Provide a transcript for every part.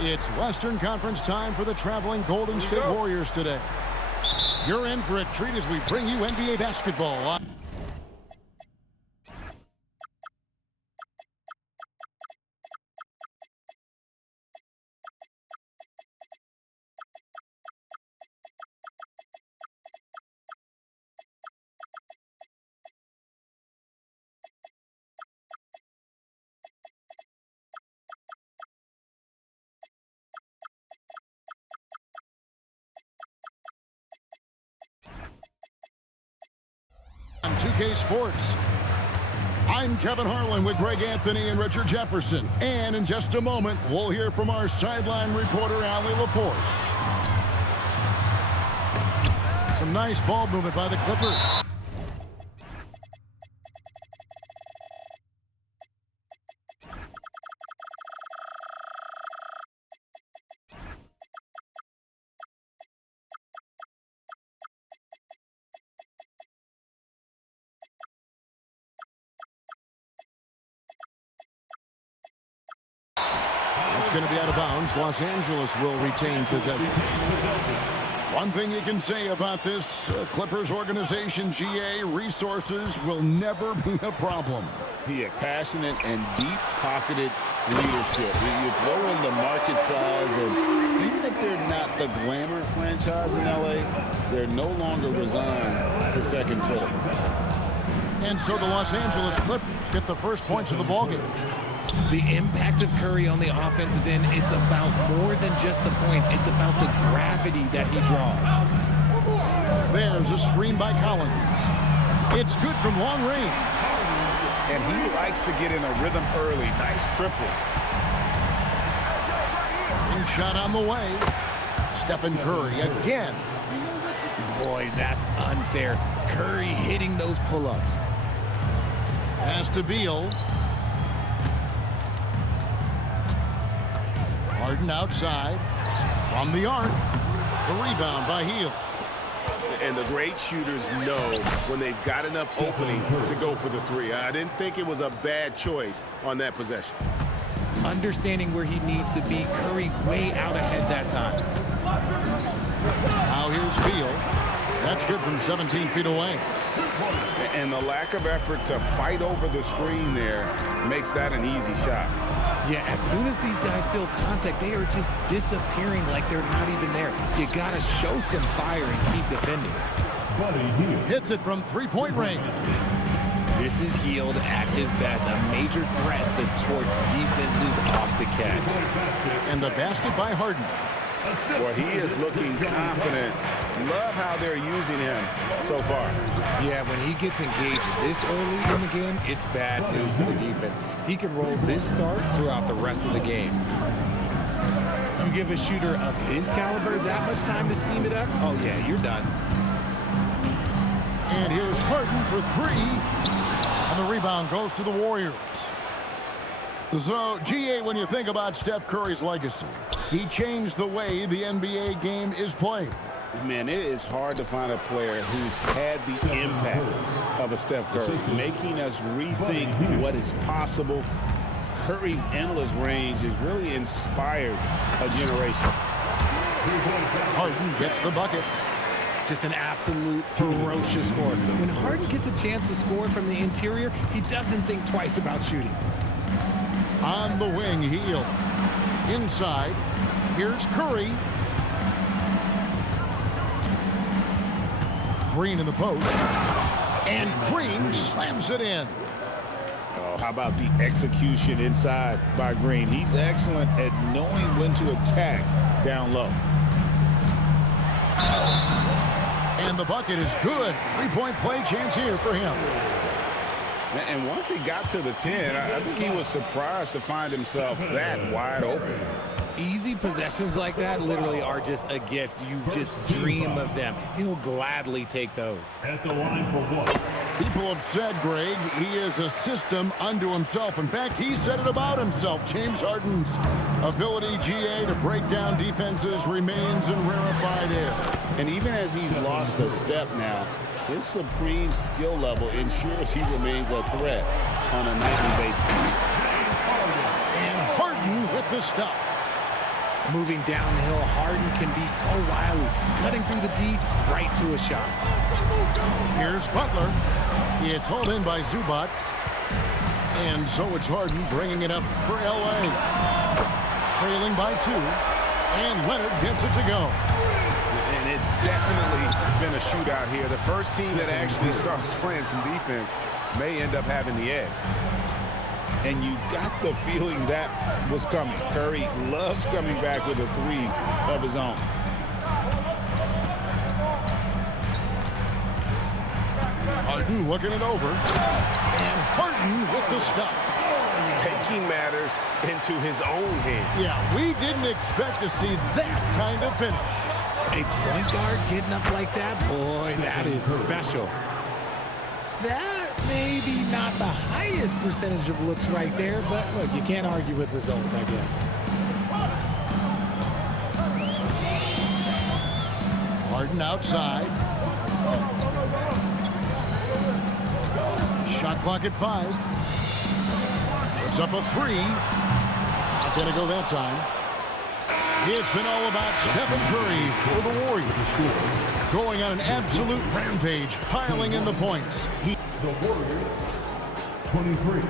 It's Western Conference time for the traveling Golden State Warriors today. You're in for a treat as we bring you NBA basketball. On 2K Sports, I'm Kevin Harlan with Greg Anthony and Richard Jefferson. And in just a moment, we'll hear from our sideline reporter, Allie LaForce. Some nice ball movement by the Clippers. It's going to be out of bounds. Los Angeles will retain possession. One thing you can say about this Clippers organization, GA, resources will never be a problem. Yeah, passionate and deep-pocketed leadership. You throw in the market size, and even if they're not the glamour franchise in LA, they're no longer resigned to second fiddle. And so the Los Angeles Clippers get the first points of the ballgame. The impact of Curry on the offensive end, it's about more than just the points. It's about the gravity that he draws. There's a screen by Collins. It's good from long range. And he likes to get in a rhythm early. Nice triple. And shot on the way. Stephen Curry again. Boy, that's unfair. Curry hitting those pull-ups. Pass to Beal. Harden outside. From the arc. The rebound by Hield. And the great shooters know when they've got enough opening to go for the three. I didn't think it was a bad choice on that possession. Understanding where he needs to be, Curry way out ahead that time. Now here's Beal. That's good from 17 feet away. And the lack of effort to fight over the screen there makes that an easy shot. Yeah, as soon as these guys feel contact, they are just disappearing like they're not even there. You got to show some fire and keep defending. Hits it from three-point range. This is Hield at his best, a major threat to torch defenses off the catch. And the basket by Harden. Well, he is looking confident. Love how they're using him so far. Yeah, when he gets engaged this early in the game, it's bad news for the defense. He can roll this start throughout the rest of the game. You give a shooter of his caliber that much time to seam it up, oh yeah, you're done. And here's Harden for three. And the rebound goes to the Warriors. So, GA, when you think about Steph Curry's legacy, he changed the way the NBA game is played. Man, it is hard to find a player who's had the impact of a Steph Curry, making us rethink what is possible. Curry's endless range has really inspired a generation. Harden gets the bucket. Just an absolute ferocious score. When Harden gets a chance to score from the interior, he doesn't think twice about shooting. On the wing, Hield. Inside, here's Curry. Green in the post. And Green slams it in. Oh, how about the execution inside by Green? He's excellent at knowing when to attack down low. And the bucket is good. Three-point play chance here for him. And once he got to the 10, I think he was surprised to find himself that wide open. Easy possessions like that literally are just a gift. You just dream of them. He'll gladly take those. At the line for one. People have said, Greg, he is a system unto himself. In fact, he said it about himself. James Harden's ability, GA, to break down defenses remains in rarefied air. And even as he's lost a step now, his supreme skill level ensures he remains a threat on a nightly basis. And Harden with the stuff. Moving downhill, Harden can be so wily, cutting through the D right to a shot. Here's Butler. It's hauled in by Zubac. And so it's Harden bringing it up for L.A. Trailing by 2. And Leonard gets it to go. And it's definitely been a shootout here. The first team that actually starts playing some defense may end up having the edge. And you got the feeling that was coming. Curry loves coming back with a 3 of his own. Harden looking it over. And Harden with the stuff. Taking matters into his own hands. Yeah, we didn't expect to see that kind of finish. A point guard getting up like that, boy, that is special. That maybe not the highest percentage of looks right there, but look, you can't argue with results, I guess. Harden outside. Shot clock at 5. Puts up a 3. Not gonna go that time. It's been all about Stephen Curry for the Warriors. Going on an absolute rampage, piling in the points. The Warriors, 23.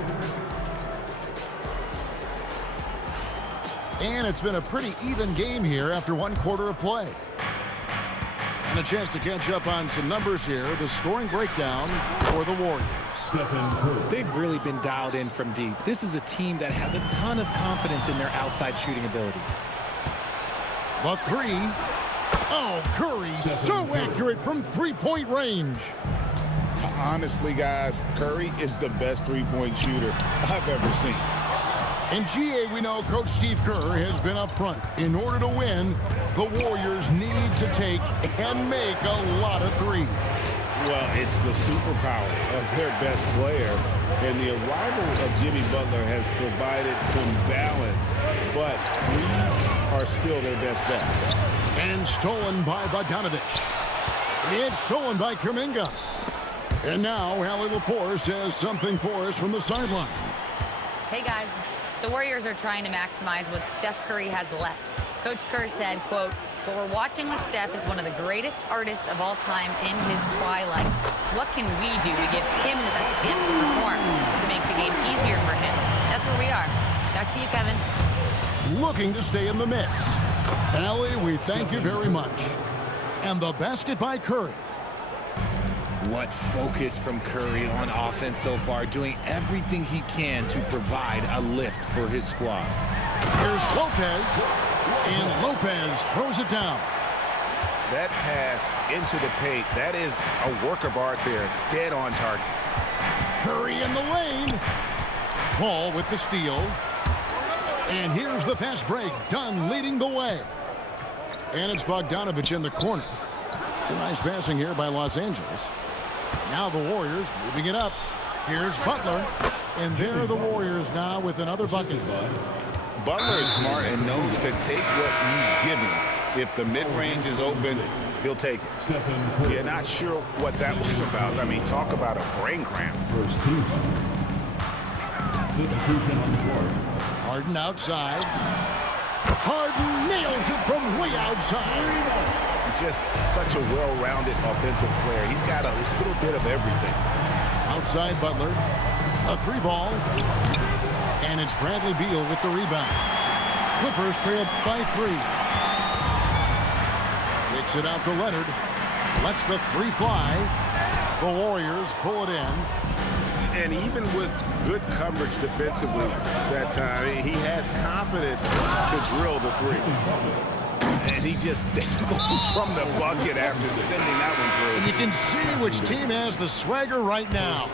And it's been a pretty even game here after 1 quarter of play. And a chance to catch up on some numbers here. The scoring breakdown for the Warriors. They've really been dialed in from deep. This is a team that has a ton of confidence in their outside shooting ability. The 3. Oh, Curry so accurate from 3-point range. Honestly, guys, Curry is the best 3-point shooter I've ever seen. In GA, we know Coach Steve Kerr has been up front. In order to win, the Warriors need to take and make a lot of threes. Well, it's the superpower of their best player, and the arrival of Jimmy Butler has provided some balance, but threes are still their best bet. And stolen by Bogdanovich. It's stolen by Kuminga. And now Allie LaForce has something for us from the sideline. Hey guys, the Warriors are trying to maximize what Steph Curry has left. Coach Kerr said, quote, "What we're watching with Steph is one of the greatest artists of all time in his twilight. What can we do to give him the best chance to perform, to make the game easier for him?" That's where we are. Back to you, Kevin. Looking to stay in the mix. Allie, we thank you very much. And the basket by Curry. What focus from Curry on offense so far, doing everything he can to provide a lift for his squad. Here's Lopez, and Lopez throws it down. That pass into the paint, that is a work of art there, dead on target. Curry in the lane. Paul with the steal. And here's the fast break. Dunn leading the way. And it's Bogdanovich in the corner. Some nice passing here by Los Angeles. Now the Warriors moving it up. Here's Butler. And there are the Warriors now with another bucket. Butler is smart and knows to take what he's given. If the mid-range is open, he'll take it. Yeah, not sure what that was about. I mean, talk about a brain cramp. Substitution on the court. Harden outside. Harden nails it from way outside. Just such a well-rounded offensive player. He's got a little bit of everything. Outside Butler. A 3 ball. And it's Bradley Beal with the rebound. Clippers trail by 3. Takes it out to Leonard. Lets the 3 fly. The Warriors pull it in. And even with good coverage defensively that time, he has confidence to drill the 3. And he just goes from the bucket after sending that one through. And you can see which team has the swagger right now.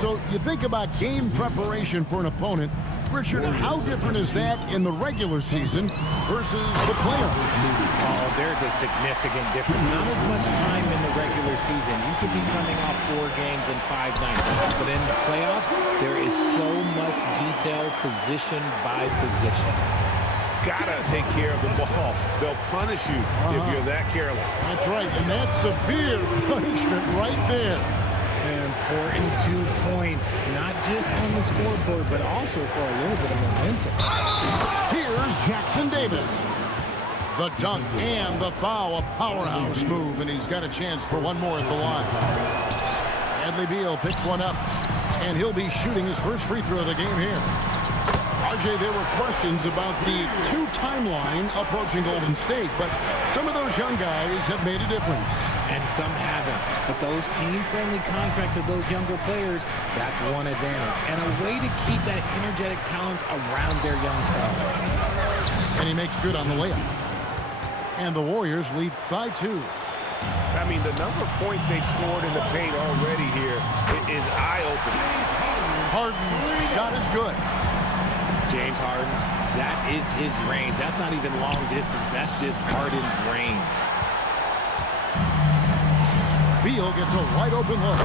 So you think about game preparation for an opponent. Richard, how different is that in the regular season versus the playoffs? Oh, there's a significant difference. Not as much time in the regular season. You could be coming off 4 games in 5 nights. But in the playoffs, there is so much detail position by position. Gotta take care of the ball. They'll punish you if you're that careless. That's right, and that's severe punishment right there. And important 2 points, not just on the scoreboard, but also for a little bit of momentum. Here's Jackson Davis. The dunk and the foul, a powerhouse move, and he's got a chance for one more at the line. Bradley Beal picks one up, and he'll be shooting his first free throw of the game here. RJ, there were questions about the 2 timeline approaching Golden State, but some of those young guys have made a difference. And some haven't. But those team-friendly contracts of those younger players, that's one advantage. And a way to keep that energetic talent around their young stars. And he makes good on the layup. And the Warriors lead by 2. I mean, the number of points they've scored in the paint already here is eye-opening. Harden's shot is good. James Harden, that is his range. That's not even long distance. That's just Harden's range. Beal gets a wide open look.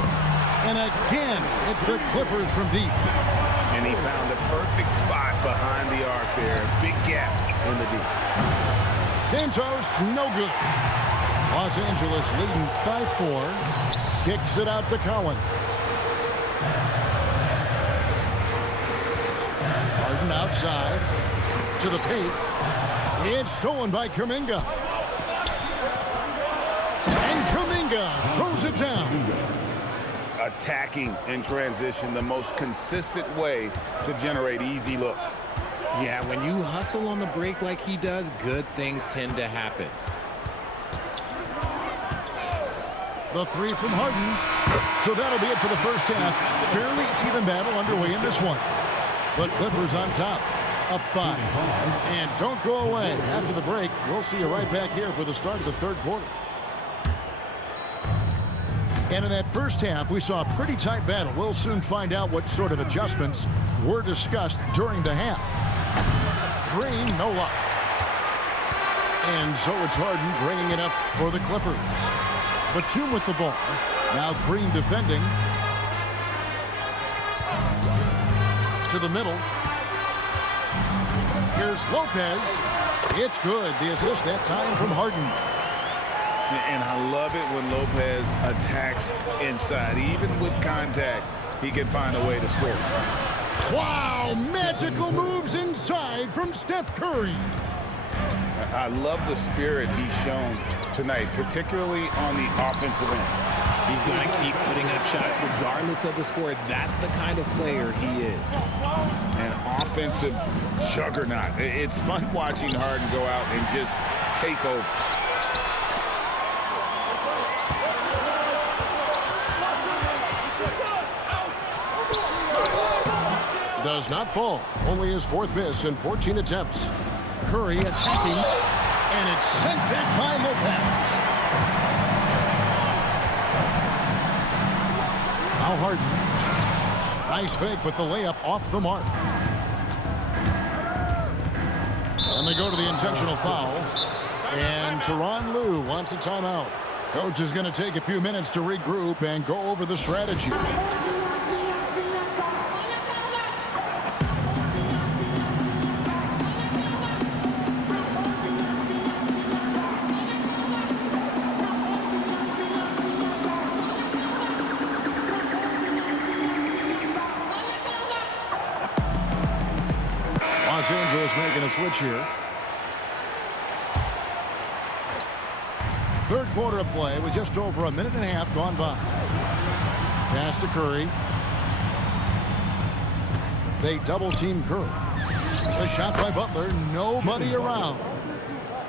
And again, it's the Clippers from deep. And he found the perfect spot behind the arc there. Big gap in the deep. Santos, no good. Los Angeles leading by 4. Kicks it out to Collins. Harden outside to the paint. It's stolen by Kuminga. And Kuminga throws it down. Attacking in transition, the most consistent way to generate easy looks. Yeah, when you hustle on the break like he does, good things tend to happen. The 3 from Harden. So that'll be it for the first half. Fairly even battle underway in this one. But Clippers on top, up 5. And don't go away. After the break, we'll see you right back here for the start of the third quarter. And in that first half, we saw a pretty tight battle. We'll soon find out what sort of adjustments were discussed during the half. Green, no luck. And so it's Harden bringing it up for the Clippers. Batum with the ball. Now Green defending. To the middle. Here's Lopez. It's good. The assist that time from Harden. And I love it when Lopez attacks inside. Even with contact, he can find a way to score. Wow, magical moves inside from Steph Curry. I love the spirit he's shown tonight, particularly on the offensive end. He's going to keep putting up shots regardless of the score. That's the kind of player he is. An offensive juggernaut. It's fun watching Harden go out and just take over. Does not fall. Only his 4th miss in 14 attempts. Curry attacking, and it's sent back by Lopez. Now Harden. Nice fake, but the layup off the mark. And they go to the intentional foul. And Tyronn Lue wants a timeout. Coach is going to take a few minutes to regroup and go over the strategy. Los Angeles making a switch here. Third quarter of play with just over a minute and a half gone by. Pass to Curry. They double team Curry. The shot by Butler. Nobody around.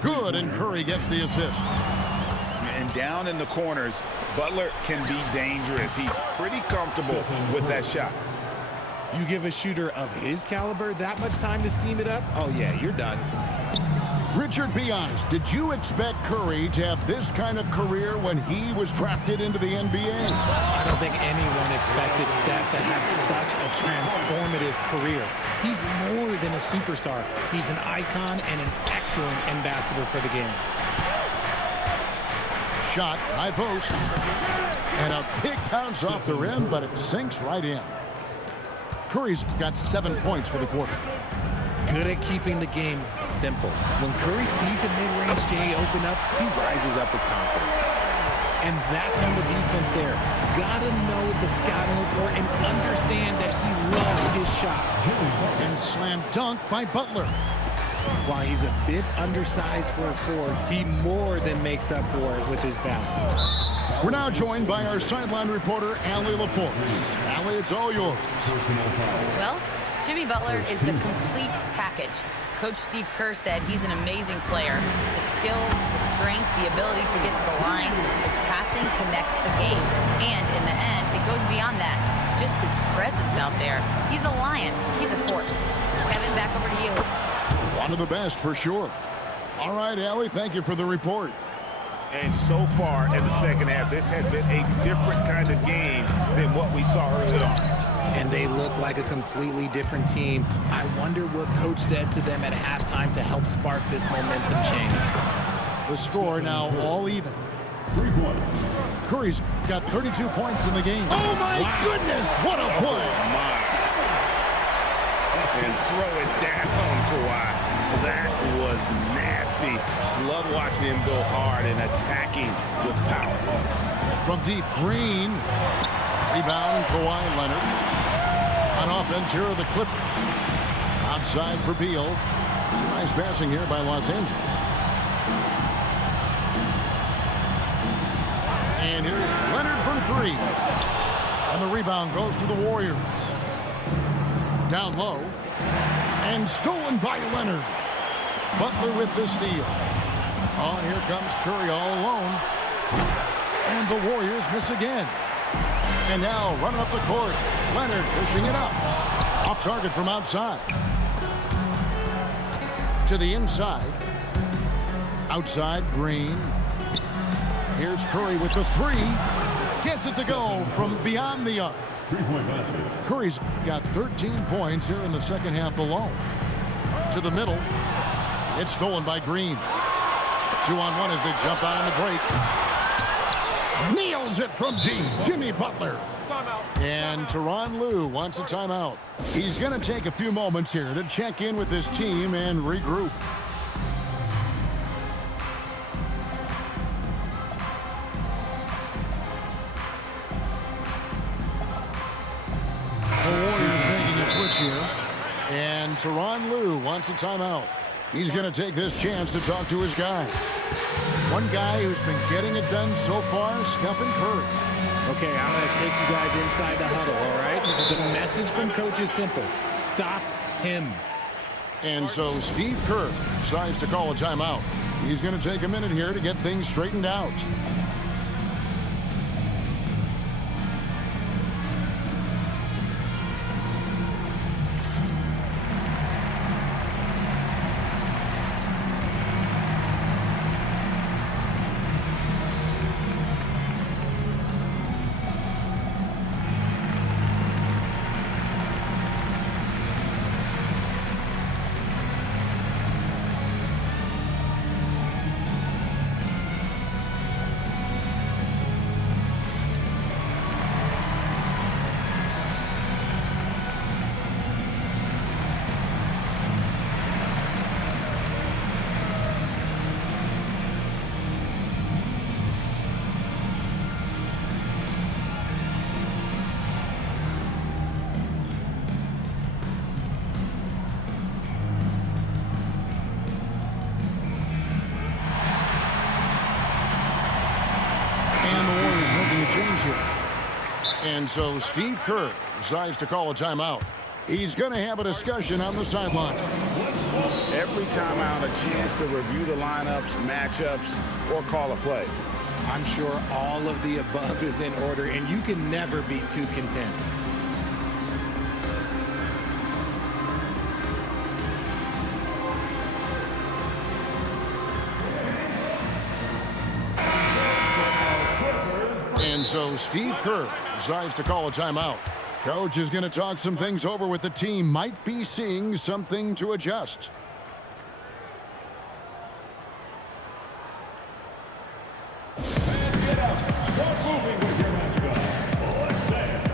Good, and Curry gets the assist. And down in the corners, Butler can be dangerous. He's pretty comfortable with that shot. You give a shooter of his caliber that much time to seam it up, oh yeah, you're done. Richard, be honest. Did you expect Curry to have this kind of career when he was drafted into the NBA? I don't think anyone expected Steph to have such a transformative career. He's more than a superstar. He's an icon and an excellent ambassador for the game. Shot, high post. And a big bounce off the rim, but it sinks right in. Curry's got 7 points for the quarter. Good at keeping the game simple. When Curry sees the mid-range J open up, he rises up with confidence. And that's on the defense there. Gotta know the scouting report and understand that he loves his shot. And slam dunk by Butler. While he's a bit undersized for a forward, he more than makes up for it with his bounce. We're now joined by our sideline reporter, Allie LaForce. Allie, it's all yours. Well, Jimmy Butler is the complete package. Coach Steve Kerr said he's an amazing player. The skill, the strength, the ability to get to the line, his passing connects the game. And in the end, it goes beyond that. Just his presence out there. He's a lion. He's a force. Kevin, back over to you. One of the best, for sure. All right, Allie, thank you for the report. And so far in the second half, this has been a different kind of game than what we saw early on. And they look like a completely different team. I wonder what Coach said to them at halftime to help spark this momentum change. The score now all even. 3 points. Curry's got 32 points in the game. Oh, my goodness! What a play! And throw it down, Kawhi. That was nasty. Love watching him go hard and attacking with power. From deep, Green. Rebound, Kawhi Leonard. On offense, here are the Clippers. Outside for Beal. Nice passing here by Los Angeles. And here's Leonard from 3. And the rebound goes to the Warriors. Down low. And stolen by Leonard. Butler with the steal. Oh, here comes Curry all alone. And the Warriors miss again. And now running up the court. Leonard pushing it up. Off target from outside. To the inside. Outside, Green. Here's Curry with the 3. Gets it to go from beyond the arc. 3-point basket. Curry's got 13 points here in the second half alone. To the middle. It's stolen by Green. 2-on-1 as they jump out on the break. Nails it from deep. Jimmy Butler. And Tyronn Lue wants a timeout. He's going to take a few moments here to check in with his team and regroup. The Warriors making a switch here. And Tyronn Lue wants a timeout. He's going to take this chance to talk to his guys. One guy who's been getting it done so far, Stephen Curry. Okay, I'm going to take you guys inside the huddle, all right? The message from Coach is simple. Stop him. And so Steve Kerr decides to call a timeout. He's going to take a minute here to get things straightened out. And so Steve Kerr decides to call a timeout. He's going to have a discussion on the sideline. Every timeout, a chance to review the lineups, matchups, or call a play. I'm sure all of the above is in order, and you can never be too content. And so Steve Kerr decides to call a timeout. Coach is going to talk some things over with the team. Might be seeing something to adjust. Get up. Start moving with your mascot. Let's dance.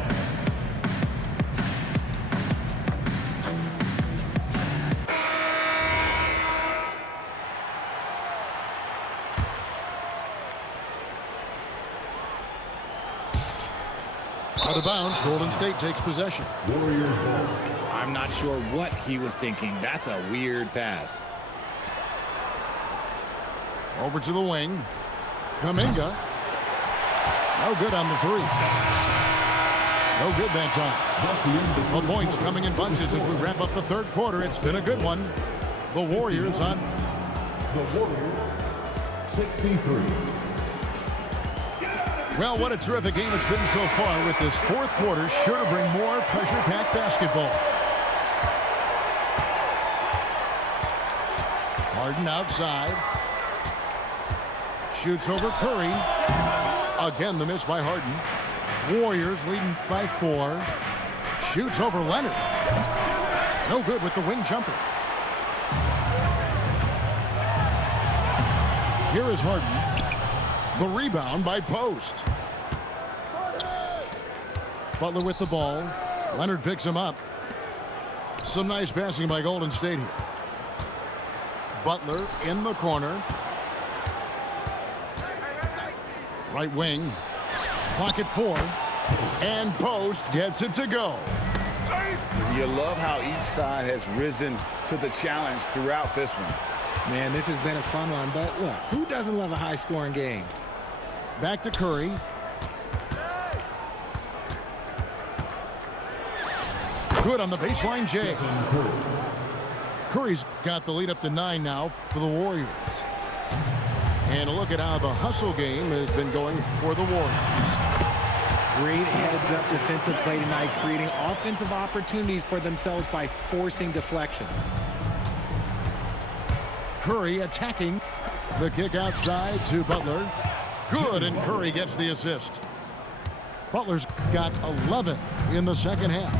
Out of bounds, Golden State takes possession. Warriors ball. I'm not sure what he was thinking. That's a weird pass. Over to the wing. Kuminga. No good on the three. No good that time. Well, points coming in bunches as we wrap up the third quarter. It's been a good one. The Warriors on. The Warriors, 63. Well, what a terrific game it's been so far, with this fourth quarter sure to bring more pressure-packed basketball. Harden outside. Shoots over Curry. Again, the miss by Harden. Warriors leading by 4. Shoots over Leonard. No good with the wing jumper. Here is Harden. The rebound by Post. Butler with the ball. Leonard picks him up. Some nice passing by Golden State here. Butler in the corner. Right wing. Clock at 4. And Post gets it to go. You love how each side has risen to the challenge throughout this one. Man, this has been a fun one, but look, who doesn't love a high-scoring game? Back to Curry. Good on the baseline, Jay. Curry's got the lead up to 9 now for the Warriors. And a look at how the hustle game has been going for the Warriors. Great heads-up defensive play tonight, creating offensive opportunities for themselves by forcing deflections. Curry attacking. The kick outside to Butler. Good, and Curry gets the assist. Butler's got 11 in the second half.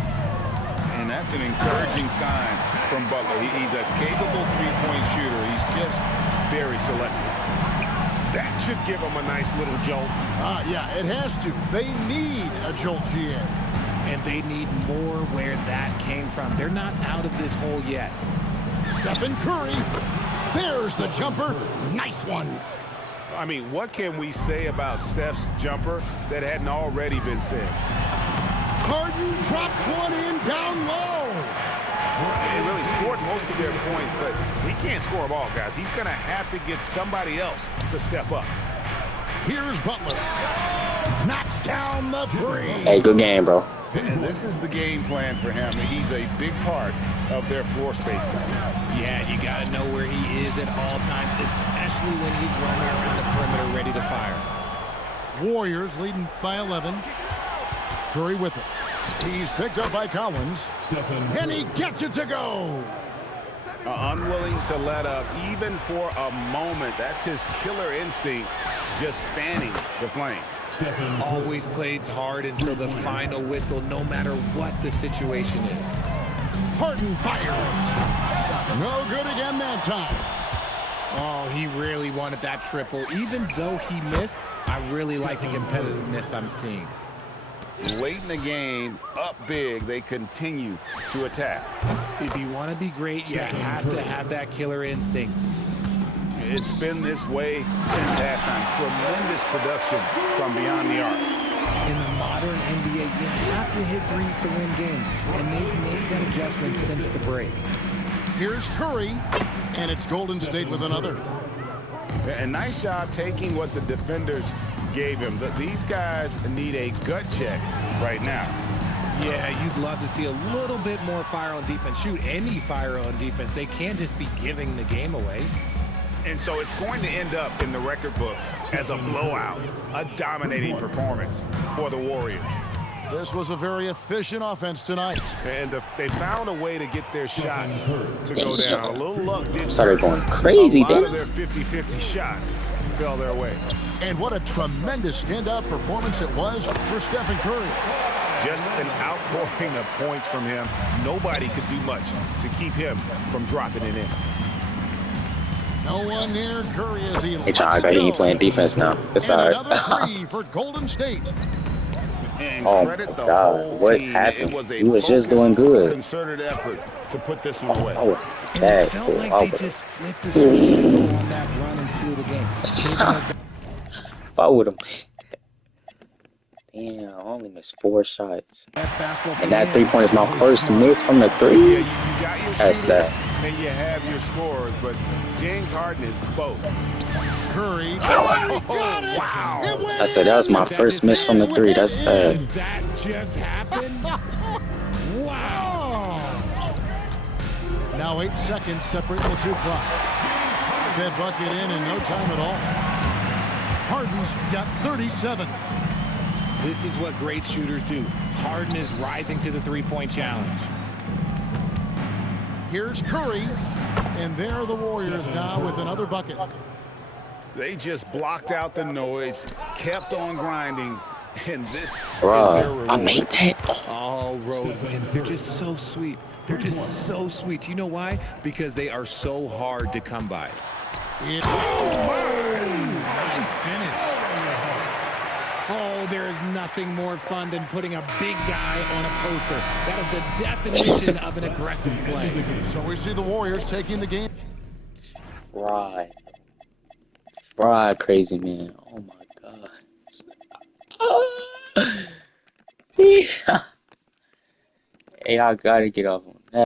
And that's an encouraging sign from Butler. He's a capable three-point shooter. He's just very selective. That should give them a nice little jolt. Yeah, it has to. They need a jolt, GA. And they need more where that came from. They're not out of this hole yet. Stephen Curry. There's the jumper. Nice one. I mean, what can we say about Steph's jumper that hadn't already been said? Harden drops one in down low. They really scored most of their points, but he can't score them all, guys. He's going to have to get somebody else to step up. Here's Butler. Knocks down the 3. Hey, good game, bro. And this is the game plan for him. He's a big part of their floor spacing. Yeah, you got to know where he is at all times, especially when he's running around the perimeter ready to fire. Warriors leading by 11. Curry with it. He's picked up by Collins. And he gets it to go. Unwilling to let up even for a moment. That's his killer instinct, just fanning the flame. Always plays hard until the final whistle, no matter what the situation is. Harden fires. No good again that time. Oh, he really wanted that triple. Even though he missed, I really like the competitiveness I'm seeing. Late in the game, up big, they continue to attack. If you want to be great, you have to have that killer instinct. It's been this way since halftime. Tremendous production from beyond the arc. In the modern NBA, you have to hit threes to win games, and they've made that adjustment since the break. Here's Curry, and it's Golden State with another. A nice job taking what the defenders gave him. These guys need a gut check right now. Yeah, you'd love to see a little bit more fire on defense. Shoot, any fire on defense. They can't just be giving the game away. And so it's going to end up in the record books as a blowout, a dominating performance for the Warriors. This was a very efficient offense tonight. And they found a way to get their shots to go down. A little luck did Started going crazy, a lot damn. of their 50-50 shots fell their way. And what a tremendous standout performance it was for Stephen Curry. Just an outpouring of points from him. Nobody could do much to keep him from dropping it in. No one near Curry as he Hey, John, he ain't playing defense now. It's all And another right. 3 for Golden State. And Oh, credit my the God. whole What team. happened? It was a He was just focused, doing good. concerted effort to put this one away. Oh, And bad. it felt like Oh, they just flipped the switch and go on that run and seal the game. Taking it back. fouled him. Damn, I only missed 4 shots. Best basketball And that player. 3-point is my first miss from the Yeah, 3. you got your That's shooters sad. and you have your scorers, but James Harden is both. Curry. Oh, wow. I said that was my first miss from the 3. That's bad. That just happened? Wow. Now 8 seconds separating the two clocks. That bucket in no time at all. Harden's got 37. This is what great shooters do. Harden is rising to the three-point challenge. Here's Curry. And there are the Warriors now with another bucket. They just blocked out the noise, kept on grinding, and this is their Bruh, reward. I made that. All road wins. They're just so sweet. They're just so sweet. You know why? Because they are so hard to come by. It's Nice finish. Oh, there is nothing more fun than putting a big guy on a poster. That is the definition of an aggressive play. So we see the Warriors taking the game. Fried crazy man. Oh my gosh. Hey, I gotta get off.